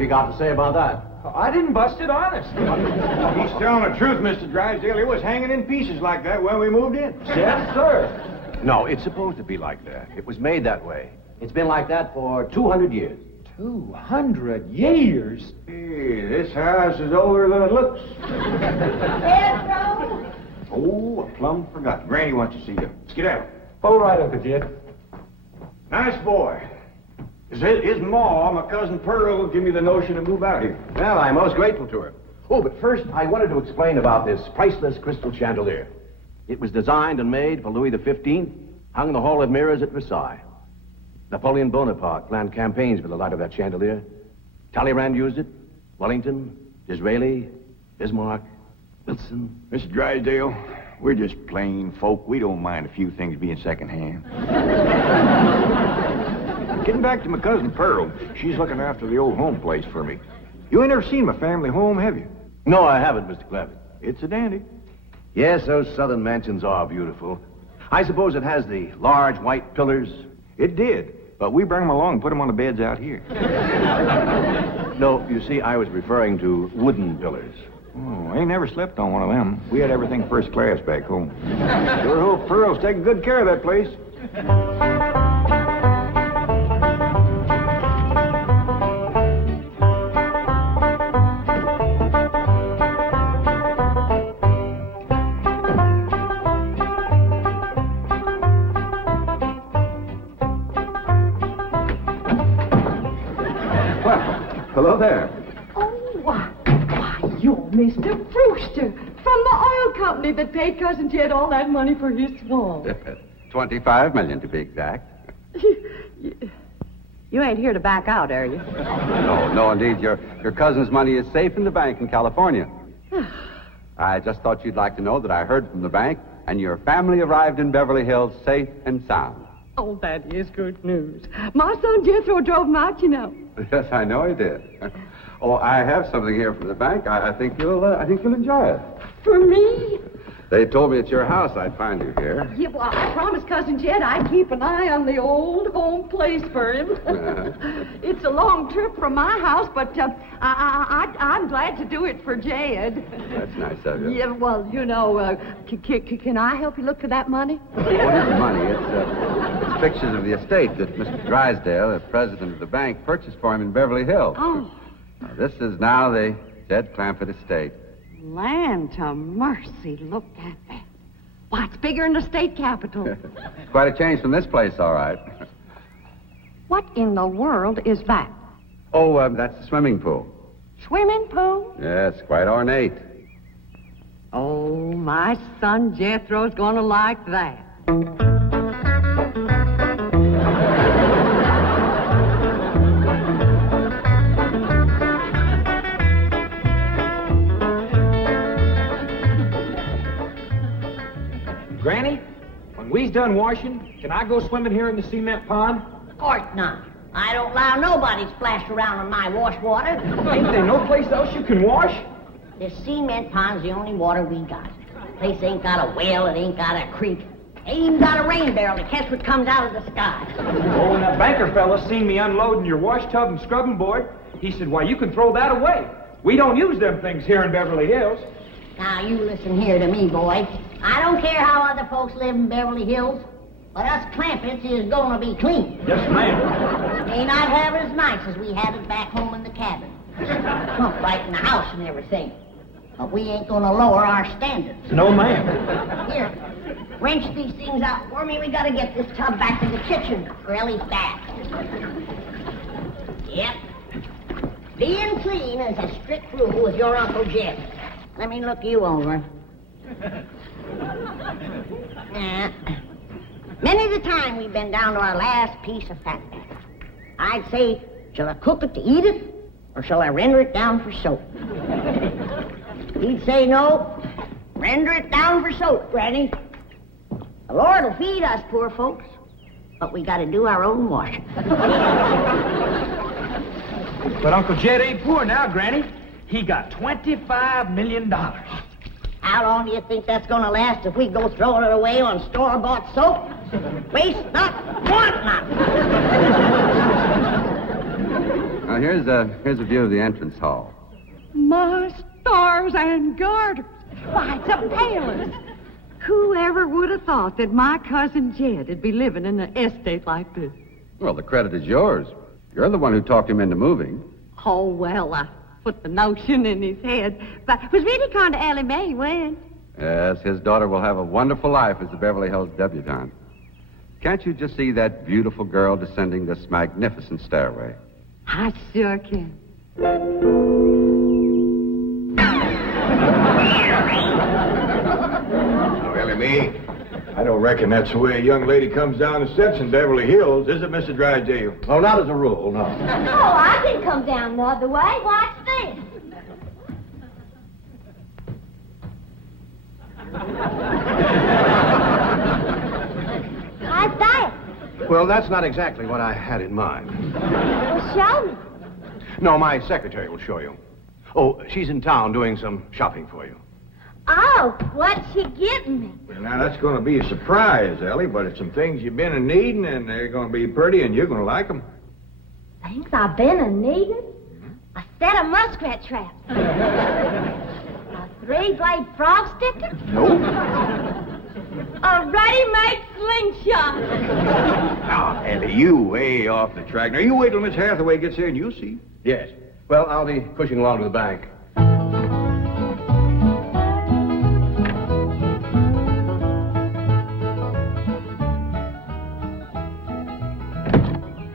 have you got to say about that? I didn't bust it, honest. He's telling the truth, Mr. Drysdale. It was hanging in pieces like that when we moved in. Yes, sir. No, it's supposed to be like that. It was made that way. It's been like that for 200 years. 200 years? Hey, this house is older than it looks. Pedro? Oh, I plumb forgot. Granny wants to see you. Let's get out. All right, Uncle Jed. Nice boy. His ma, my cousin Pearl, gave me the notion to move out here. Well, I'm most grateful to her. Oh, but first, I wanted to explain about this priceless crystal chandelier. It was designed and made for Louis XV, hung in the Hall of Mirrors at Versailles. Napoleon Bonaparte planned campaigns with the light of that chandelier. Talleyrand used it. Wellington, Disraeli, Bismarck, Wilson. Mr. Drysdale, we're just plain folk. We don't mind a few things being secondhand. Getting back to my cousin Pearl, she's looking after the old home place for me. You ain't never seen my family home, have you? No, I haven't, Mr. Clampett. It's a dandy. Yes, those southern mansions are beautiful. I suppose it has the large white pillars. It did, but we bring them along and put them on the beds out here. No, you see, I was referring to wooden pillars. Oh, I ain't never slept on one of them. We had everything first class back home. Sure hope Pearl's taking good care of that place. Hello there. Oh, why, you're Mr. Brewster from the oil company that paid Cousin Jed all that money for his swamp. 25 million to be exact. You ain't here to back out, are you? No, indeed. Your cousin's money is safe in the bank in California. I just thought you'd like to know that I heard from the bank, and your family arrived in Beverly Hills safe and sound. Oh, that is good news. My son Jethro drove him out, you know. Yes, I know he did. Oh, I have something here from the bank. I think you'll enjoy it. For me? They told me at your house I'd find you here. Yeah, well, I promised Cousin Jed I'd keep an eye on the old home place for him. It's a long trip from my house, but I'm glad to do it for Jed. That's nice of you. Yeah, well, you know, can I help you look for that money? What is the money? It's pictures of the estate that Mr. Drysdale, the president of the bank, purchased for him in Beverly Hills. Oh. Now, this is now the Jed Clampett estate. Land to mercy, look at that. Why, it's bigger than the state capitol. It's quite a change from this place, all right. What in the world is that? Oh, that's the swimming pool. Swimming pool? Yes, quite ornate. Oh, my son Jethro's gonna like that. Granny, when we's done washing, can I go swimming here in the cement pond? Of course not. I don't allow nobody to splash around in my wash water. Ain't there no place else you can wash? This cement pond's the only water we got. Place ain't got a well, it ain't got a creek. Ain't even got a rain barrel to catch what comes out of the sky. Oh, when that banker fella seen me unloading your wash tub and scrubbing board, he said, why, you can throw that away. We don't use them things here in Beverly Hills. Now, you listen here to me, boy. I don't care how other folks live in Beverly Hills, but us Clampetts is gonna be clean. Yes, ma'am. May not have it as nice as we had it back home in the cabin. Right in the house and everything. But we ain't gonna lower our standards. No, ma'am. Here, wrench these things out for me. We gotta get this tub back to the kitchen for Ellie's bath. Yep. Being clean is a strict rule with your Uncle Jed. Let me look you over. Many's the time we've been down to our last piece of fat. I'd say, shall I cook it to eat it, or shall I render it down for soap? He'd say no, render it down for soap, Granny. The Lord will feed us poor folks, but we gotta do our own washing. But Uncle Jed ain't poor now, Granny. He got $25 million. How long do you think that's gonna last if we go throwing it away on store-bought soap? Waste not, want not. Now, here's a view of the entrance hall. My stars and garters. Why, it's a palace. Whoever would have thought that my cousin Jed would be living in an estate like this? Well, the credit is yours. You're the one who talked him into moving. Oh, well, I put the notion in his head. But it was really kind of Ellie Mae when. Yes, his daughter will have a wonderful life as the Beverly Hills debutante. Can't you just see that beautiful girl descending this magnificent stairway? I sure can. Oh, Ellie Mae, I don't reckon that's the way a young lady comes down the steps in Beverly Hills, is it, Mr. Drysdale? Oh, not as a rule, no. Oh, I can come down the other way. Watch this. How's that? Well, that's not exactly what I had in mind. Well, show me. No, my secretary will show you. Oh, she's in town doing some shopping for you. Oh, what's she getting me? Well, now, that's going to be a surprise, Ellie, but it's some things you've been in needing, and they're going to be pretty, and you're going to like them. Things I've been a needing? A set of muskrat traps. A three-blade frog sticker? Nope. A ready-made slingshot. Now, Ellie, you way off the track. Now, you wait till Miss Hathaway gets here, and you'll see. Yes. Well, I'll be pushing along to the bank.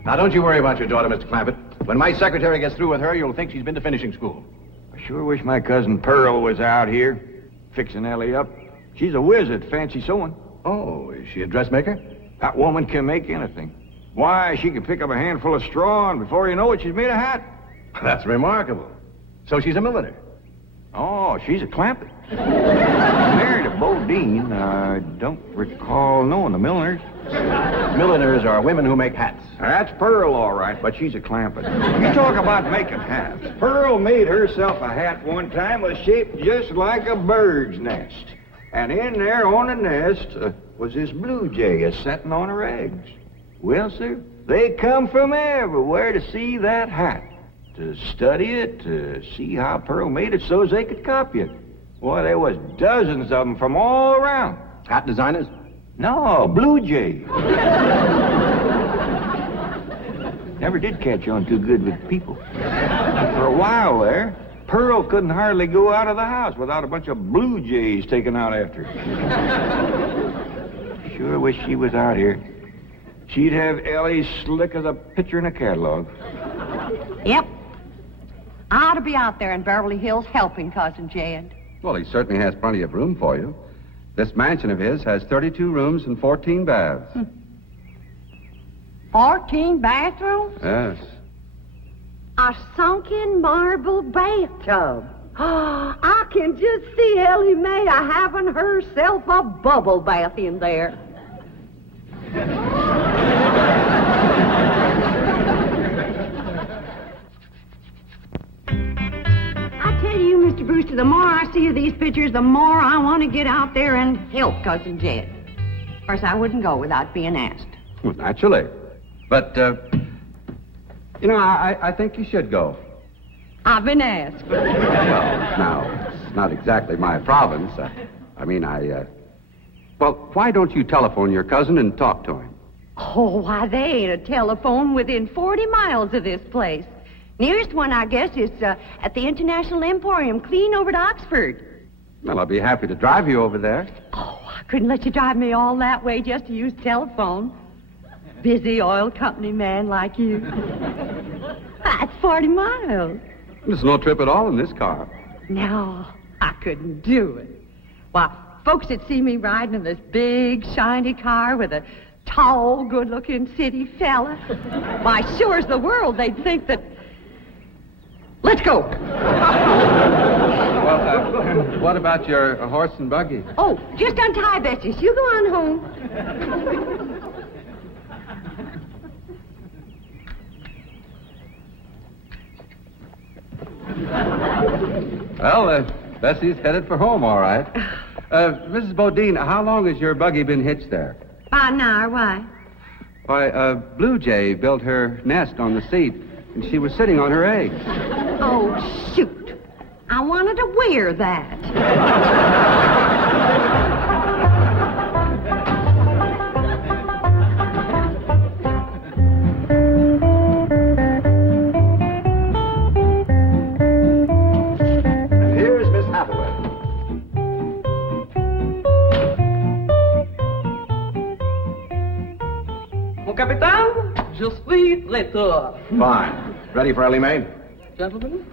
Now, don't you worry about your daughter, Mr. Clampett. When my secretary gets through with her, you'll think she's been to finishing school. I sure wish my cousin Pearl was out here, fixing Ellie up. She's a whiz at fancy sewing. Oh, is she a dressmaker? That woman can make anything. Why, she can pick up a handful of straw, and before you know it, she's made a hat. That's remarkable. So she's a milliner. Oh, she's a Clampett. Married to Bodine. I don't recall knowing the milliners. Milliners are women who make hats. That's Pearl, all right, but she's a Clampett. You talk about making hats. Pearl made herself a hat one time that was shaped just like a bird's nest. And in there on the nest was this blue jay a-setting on her eggs. Well, sir, they come from everywhere to see that hat, to study it, to see how Pearl made it so as they could copy it. Boy, there was dozens of them from all around. Hat designers? No, blue jay. Never did catch on too good with people. For a while there, Pearl couldn't hardly go out of the house without a bunch of blue jays taken out after her. Sure wish she was out here. She'd have Ellie slick as a picture in a catalog. Yep. I ought to be out there in Beverly Hills helping Cousin Jed. Well, he certainly has plenty of room for you. This mansion of his has 32 rooms and 14 baths. 14 bathrooms? Yes. A sunken marble bathtub. I can just see Ellie Mae having herself a bubble bath in there. I tell you, Mr. Brewster, the more I see of these pictures, the more I want to get out there and help Cousin Jed. Of course, I wouldn't go without being asked. Well, naturally. But, I think you should go. I've been asked. Well, now, it's not exactly my province. Well, why don't you telephone your cousin and talk to him? Oh, why, they ain't a telephone within 40 miles of this place. Nearest one, I guess, is at the International Emporium, clean over to Oxford. Well, I'll be happy to drive you over there. Oh, I couldn't let you drive me all that way just to use telephone. Busy oil company man like you. That's 40 miles. There's no trip at all in this car. No, I couldn't do it. Why, folks that see me riding in this big, shiny car with a tall, good-looking city fella, why, sure as the world, they'd think that... Let's go. Well, what about your horse and buggy? Oh, just untie Betsy. You go on home. Well, Bessie's headed for home, all right. Mrs. Bodine, how long has your buggy been hitched there? About an hour, why? Why, Blue Jay built her nest on the seat, And she was sitting on her egg. Oh, shoot. I wanted to wear that. And here's Miss Hathaway. Mon capitaine, je suis l'état. Fine. Ready for Ellie Mae? Gentlemen,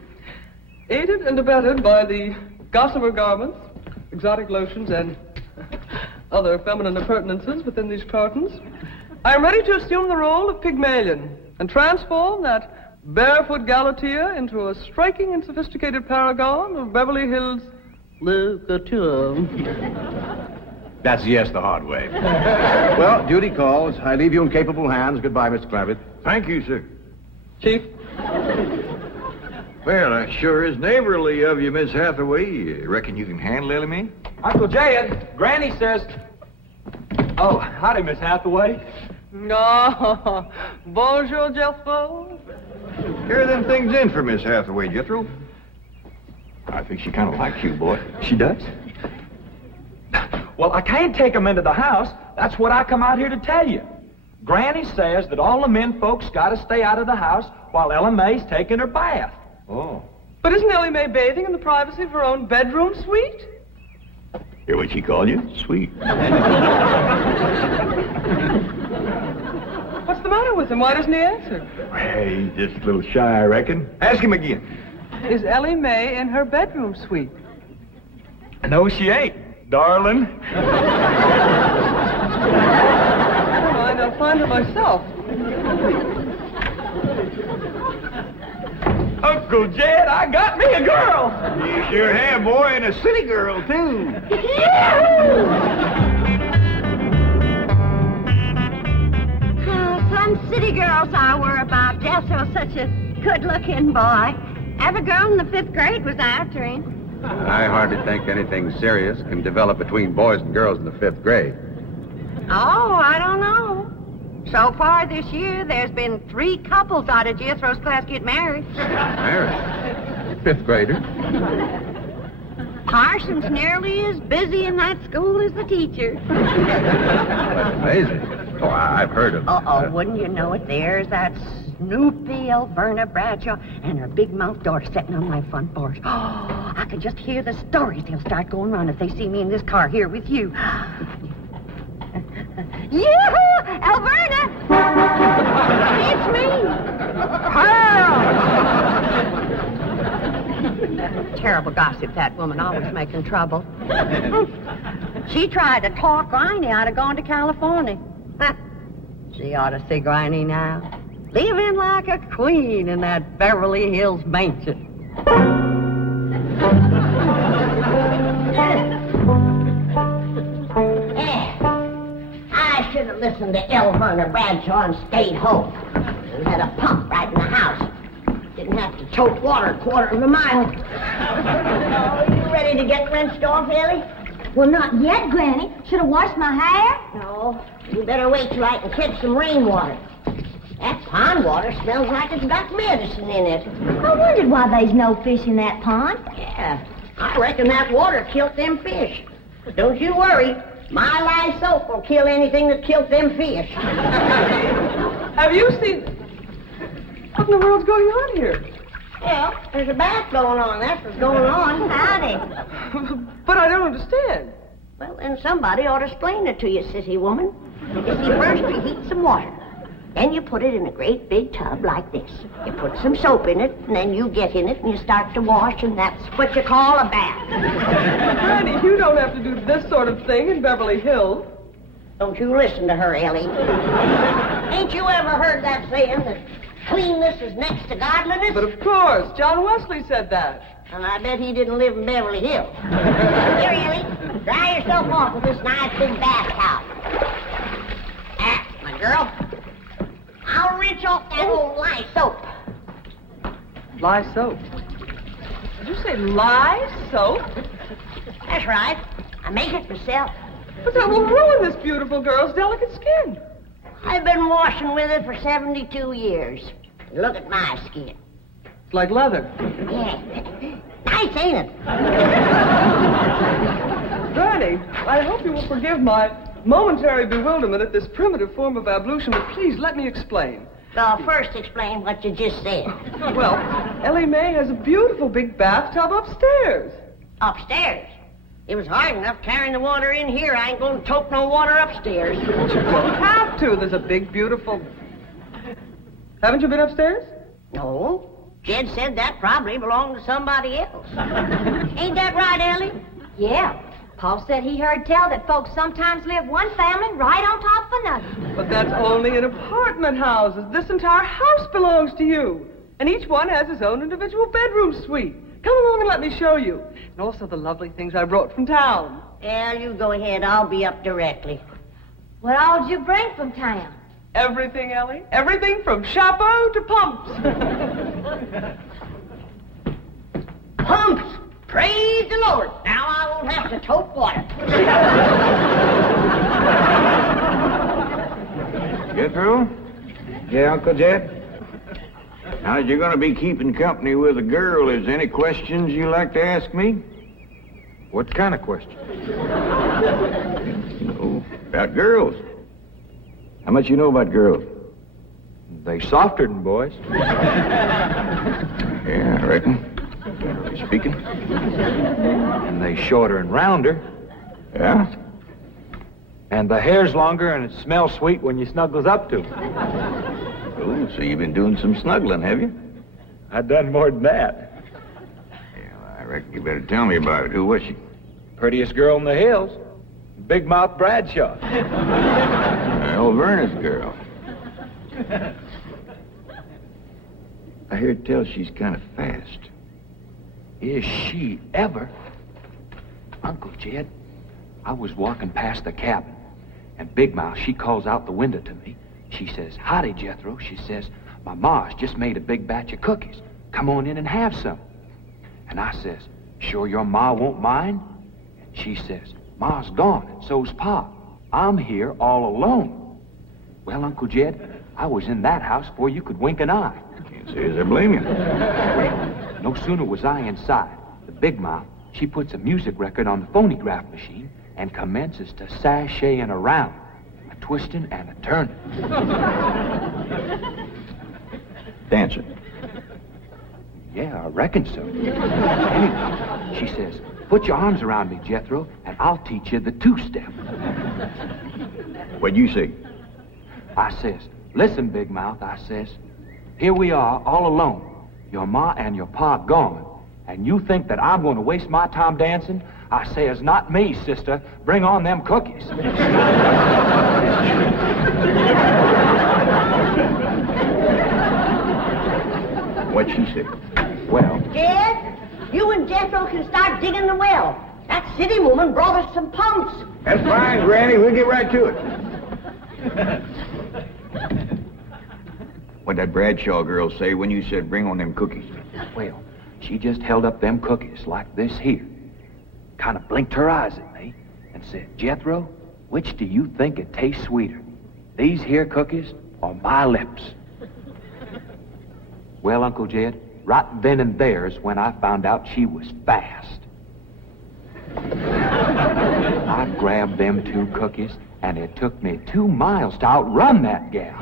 aided and abetted by the gossamer garments, exotic lotions, and other feminine appurtenances within these cartons, I am ready to assume the role of Pygmalion and transform that barefoot Galatea into a striking and sophisticated paragon of Beverly Hills literature. That's yes the hard way. Well, duty calls. I leave you in capable hands. Goodbye, Mr. Clampett. Thank you, sir. Chief, Well, that sure is neighborly of you, Miss Hathaway. Reckon you can handle Ellie Mae? Uncle Jed, Granny says... Oh, howdy, Miss Hathaway. no, bonjour, Jethro. Carry them things in for Miss Hathaway, Jethro. I think she kind of likes you, boy. She does? Well, I can't take them into the house. That's what I come out here to tell you. Granny says that all the men folks got to stay out of the house while Ella Mae's taking her bath. Oh. But isn't Ellie Mae bathing in the privacy of her own bedroom suite? Hear what she called you? Sweet. What's the matter with him? Why doesn't he answer? Hey, he's just a little shy, I reckon. Ask him again. Is Ellie Mae in her bedroom suite? No, she ain't, darling. Never mind, I'll find her myself. Uncle Jed, I got me a girl. You sure have, boy, and a city girl, too. Some city girls I were about. Jethro's such a good-looking boy. Every girl in the 5th grade was after him. I hardly think anything serious can develop between boys and girls in the 5th grade. Oh, I don't know. So far this year, there's been 3 couples out of Jethro's class get married. Married? 5th grader? Parson's nearly as busy in that school as the teacher. That's amazing. Oh, I've heard of Wouldn't you know it? There's that Snoopy Alverna Bradshaw and her big mouth daughter sitting on my front porch. Oh, I can just hear the stories they'll start going on if they see me in this car here with you. Yoo-hoo! Alverna! It's me! Terrible gossip, that woman, always making trouble. She tried to talk Granny out of going to California. She ought to see Granny now. Living like a queen in that Beverly Hills mansion. I should have listened to Alverna Bradshaw and stayed home. We had a pump right in the house. Didn't have to tote water a quarter of a mile. Are you ready to get rinsed off, Ellie? Well, not yet, Granny. Should have washed my hair. No. You better wait till I can catch some rainwater. That pond water smells like it's got medicine in it. I wondered why there's no fish in that pond. Yeah, I reckon that water killed them fish. But don't you worry. My lye soap will kill anything that killed them fish. Have you seen... What in the world's going on here? Well, there's a bath going on. That's what's going on. Howdy. But I don't understand. Well, then somebody ought to explain it to you, sissy woman. You see, first you heat some water. Then you put it in a great big tub like this. You put some soap in it, and then you get in it and you start to wash, and that's what you call a bath. Granny, you don't have to do this sort of thing in Beverly Hills. Don't you listen to her, Ellie. Ain't you ever heard that saying that cleanness is next to godliness? But of course, John Wesley said that. And I bet he didn't live in Beverly Hills. Here, Ellie, dry yourself off with this nice big bath towel. Ah, my girl. I'll rinse off that old lye soap. Lye soap. Did you say lye soap? That's right. I make it myself. But that will ruin this beautiful girl's delicate skin. I've been washing with it for 72 years. Look at my skin. It's like leather. Yeah. Nice, ain't it? Granny, I hope you will forgive my momentary bewilderment at this primitive form of ablution, but please let me explain. Well, first explain what you just said. Well, Ellie Mae has a beautiful big bathtub upstairs. Upstairs? It was hard enough carrying the water in here. I ain't going to tote no water upstairs. You don't have to. There's a big, beautiful... Haven't you been upstairs? No. Jed said that probably belonged to somebody else. Ain't that right, Ellie? Yeah. Paul said he heard tell that folks sometimes live one family right on top of another. But that's only in apartment houses. This entire house belongs to you. And each one has his own individual bedroom suite. Come along and let me show you. And also the lovely things I brought from town. Yeah, you go ahead. I'll be up directly. What all did you bring from town? Everything, Ellie. Everything from chapeau to pumps. Pumps! Praise the Lord. Now I won't have to tote water. Jethro? Yeah, Uncle Jed? Now, as you're going to be keeping company with a girl, is there any questions you like to ask me? What kind of question? No, about girls. How much you know about girls? They softer than boys. Yeah, I reckon. Generally speaking. And they shorter and rounder. Yeah? And the hair's longer and it smells sweet when you snuggles up to 'em. Oh, so you've been doing some snuggling, have you? I done more than that. Yeah, well, I reckon you better tell me about it. Who was she? Prettiest girl in the hills. Big Mouth Bradshaw. Old Verna's girl. I hear tell she's kind of fast. Is she ever? Uncle Jed, I was walking past the cabin, and Big Mouth, she calls out the window to me. She says, "Howdy, Jethro." She says, "My ma's just made a big batch of cookies. Come on in and have some." And I says, "Sure your ma won't mind?" And she says, "Ma's gone, and so's Pa. I'm here all alone." Well, Uncle Jed, I was in that house before you could wink an eye. Can't say as I blame you. No sooner was I inside, the Big Mouth, she puts a music record on the phonograph machine and commences to sashaying around, a twisting and a turning. Dancing. Yeah, I reckon so. Anyway, she says, "Put your arms around me, Jethro, and I'll teach you the two-step." What'd you say? I says, "Listen, Big Mouth," I says, "here we are all alone. Your ma and your pa gone. And you think that I'm going to waste my time dancing?" I says, "Not me, sister. Bring on them cookies." What'd she say? Well, Jed, you and Jethro can start digging the well. That city woman brought us some pumps. That's fine, Granny. We'll get right to it. What'd that Bradshaw girl say when you said bring on them cookies? well, she just held up them cookies like this here. Kind of blinked her eyes at me and said, "Jethro, which do you think it tastes sweeter? These here cookies or my lips?" Well, Uncle Jed, right then and there's when I found out she was fast. I grabbed them two cookies, and it took me 2 miles to outrun that gal.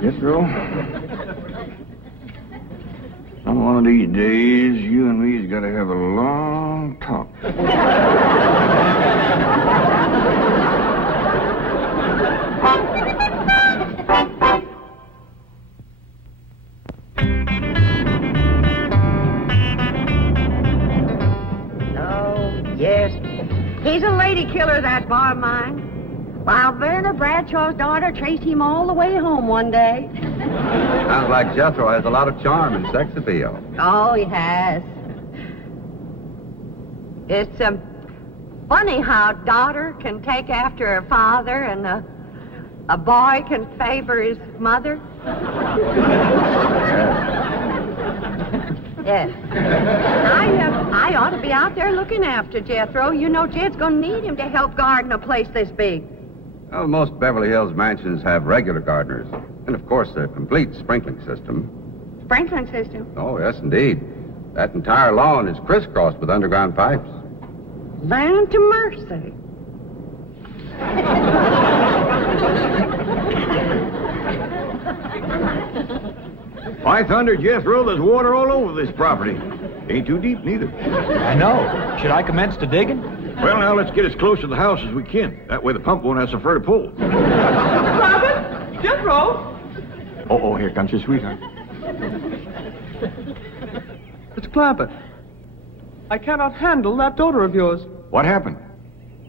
Jethro, on one of these days, you and me's got to have a long talk. He's a lady killer, that bar of mine. While Verna Bradshaw's daughter traced him all the way home one day. Sounds like Jethro has a lot of charm and sex appeal. Oh, he has. It's funny how a daughter can take after her father and a boy can favor his mother. Yes. I ought to be out there looking after Jethro. You know Jed's going to need him to help garden a place this big. Well, most Beverly Hills mansions have regular gardeners. And, of course, a complete sprinkling system. Sprinkling system? Oh, yes, indeed. That entire lawn is crisscrossed with underground pipes. Land to mercy. By thunder, Jethro, there's water all over this property. Ain't too deep, neither. I know. Should I commence to digging? Well, now, let's get as close to the house as we can. That way the pump won't have so far to pull. Clampett? Jethro? Oh, here comes your sweetheart. It's Clampett. I cannot handle that daughter of yours. What happened?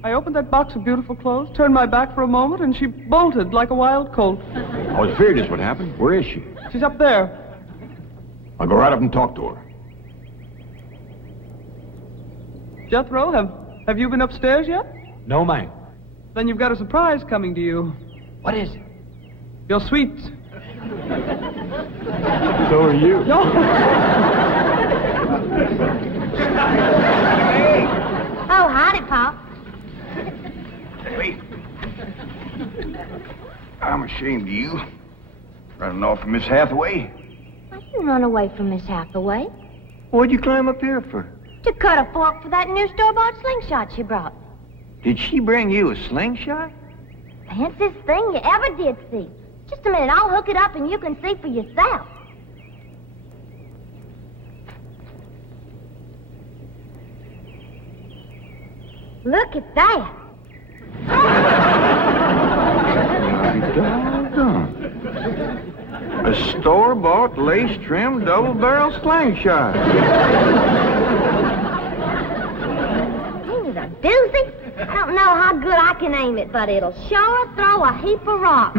I opened that box of beautiful clothes, turned my back for a moment, and she bolted like a wild colt. I was afraid this would happen. Where is she? She's up there. I'll go right up and talk to her. Jethro, have you been upstairs yet? No, ma'am. Then you've got a surprise coming to you. What is it? Your sweets. So are you. No. Oh, howdy, Pop. Wait. I'm ashamed of you. Running off from Miss Hathaway. I didn't run away from Miss Hathaway. What'd you climb up here for? To cut a fork for that new store-bought slingshot she brought. Did she bring you a slingshot? Fanciest thing you ever did see. Just a minute, I'll hook it up and you can see for yourself. Look at that. Doggone. A store-bought, lace-trimmed, double-barrel slingshot. Ain't it a doozy? I don't know how good I can aim it, but it'll sure throw a heap of rocks.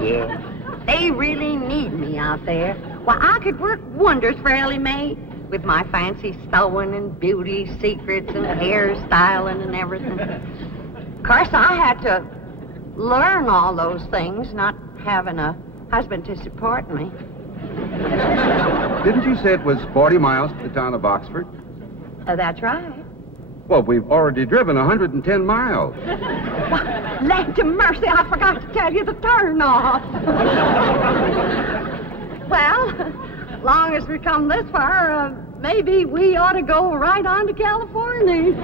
Yeah. They really need me out there. Why, I could work wonders for Ellie Mae with my fancy sewing and beauty secrets and hairstyling and everything. Of course, I had to learn all those things, not having a husband to support me. Didn't you say it was 40 miles to the town of Oxford? That's right. Well, we've already driven 110 miles. Land to mercy, I forgot to tell you the turn off. Well, long as we come this far, maybe we ought to go right on to California.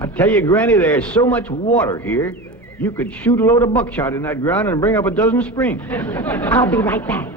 I tell you, Granny, there's so much water here, you could shoot a load of buckshot in that ground and bring up a dozen springs. I'll be right back.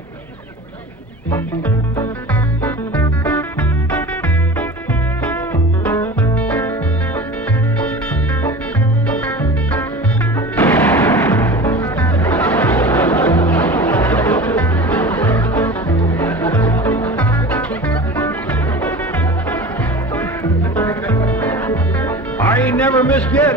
I ain't never missed yet.